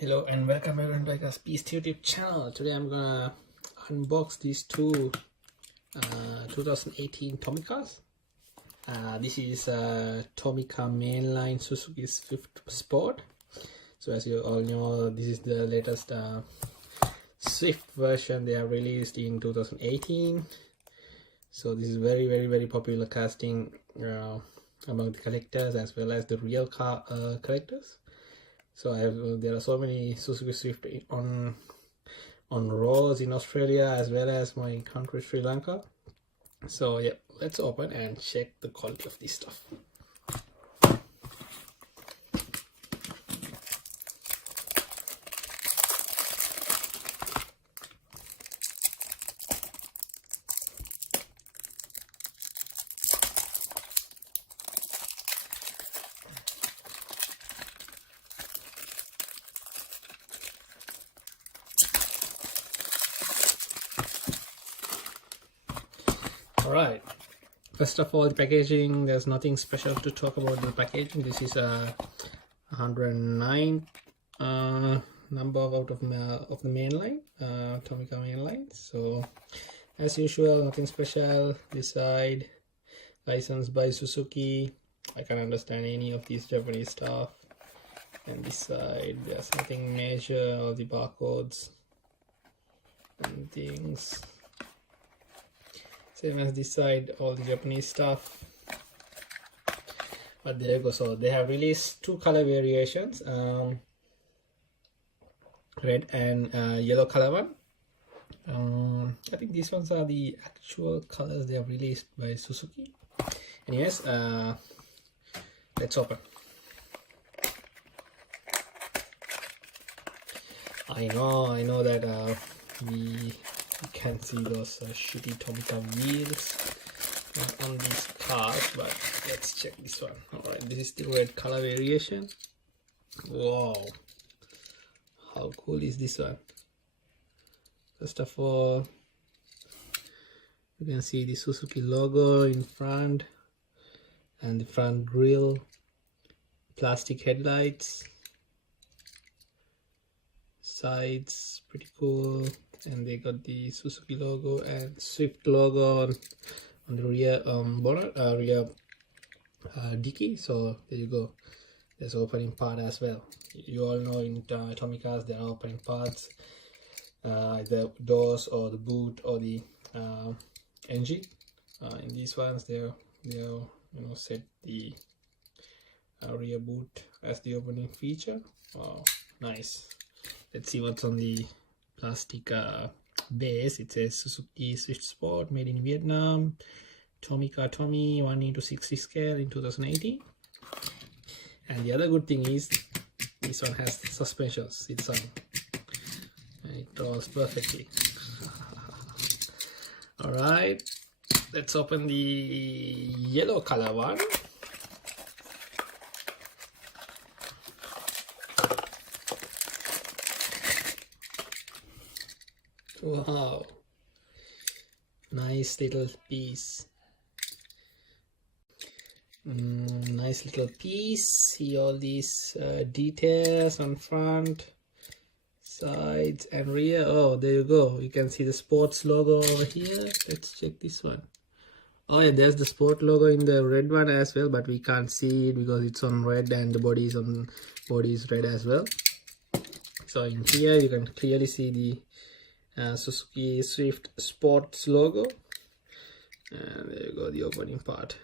Hello and welcome everyone to TOMICas YouTube channel. Today I'm gonna unbox these two 2018 Tomicas. This is Tomica mainline Suzuki Swift Sport. So as you all know, this is the latest Swift version they have released in 2018. So this is very popular casting among the collectors as well as the real car collectors. So there are so many Suzuki Swift on roads in Australia as well as my country Sri Lanka. So yeah, let's open and check the quality of this stuff. Alright, first of all, the packaging, there's nothing special to talk about the packaging. This is a 109 number out of the mainline, Tomica mainline. So as usual, nothing special. This side, licensed by Suzuki. I can't understand any of these Japanese stuff. And this side, there's nothing major, all the barcodes and things. Same as this side, all the Japanese stuff. But there you go. So they have released two color variations, red and yellow color one. I think these ones are the actual colors they have released by Suzuki. Anyways, let's open. I know that we can see those shitty Tomica wheels on these cars, but let's check this one. Alright, this is the red color variation. Wow, how cool is this one? First of all, you can see the Suzuki logo in front and the front grille, plastic headlights, sides, pretty cool. And they got the Suzuki logo and Swift logo on the rear bonnet, rear dicky. So there you go. There's opening part as well. You all know in Tomicas there are opening parts, the doors or the boot or the engine. In these ones, they'll set the rear boot as the opening feature. Wow, nice. Let's see what's on the plastic base. It says Suzuki Swift Sport, made in Vietnam, Tomica Tommy 1:60 scale in 2018. And the other good thing is this one has suspensions. It's on, and it rolls perfectly. All right, let's open the yellow color one. Wow, nice little piece. Nice little piece. See all these details on front, sides and rear. Oh, there you go. You can see the sports logo over here. Let's check this one. Oh yeah, there's the sport logo in the red one as well, but we can't see it because it's on red and the body is red as well. So in here you can clearly see the Suzuki Swift Sports logo, and there you go, the opening part.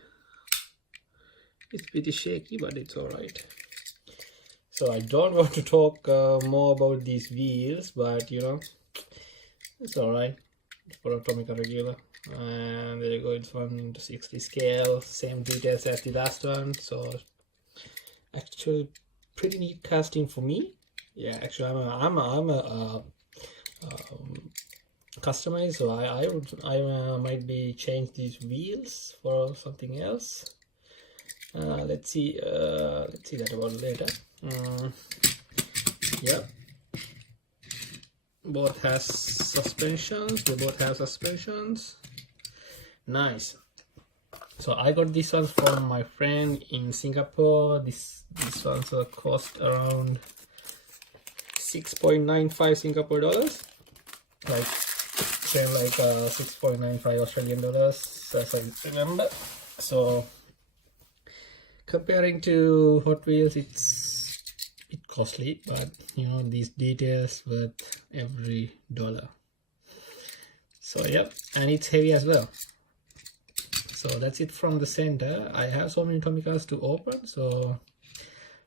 It's pretty shaky, but it's alright. So I don't want to talk more about these wheels, but you know, it's alright for a Tomica regular. And there you go, it's 1:60 scale, same details as the last one. So actually pretty neat casting for me. Yeah, actually I'm a customize, so I might be change these wheels for something else. Let's see that about later. Yep, both has suspensions. They both have suspensions. Nice. So I got this one from my friend in Singapore. This one's cost around 6.95 Singapore dollars, like same like 6.95 Australian dollars as I remember. So comparing to Hot Wheels, it's a bit costly, but you know, these details worth every dollar. So yep, and it's heavy as well. So that's it from the center. I have so many Tomicas to open, so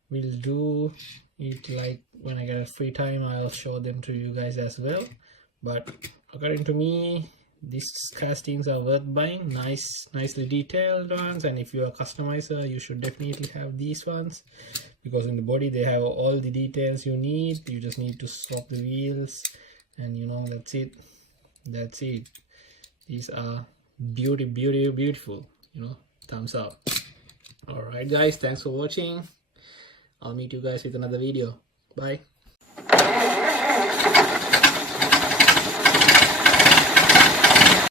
we'll do it like when I get a free time. I'll show them to you guys as well. But according to me, these castings are worth buying. Nicely detailed ones, and if you're a customizer, you should definitely have these ones, because in the body they have all the details you need. You just need to swap the wheels, and you know, that's it. These are beautiful, you know. Thumbs up. All right guys, thanks for watching. I'll meet you guys with another video. Bye.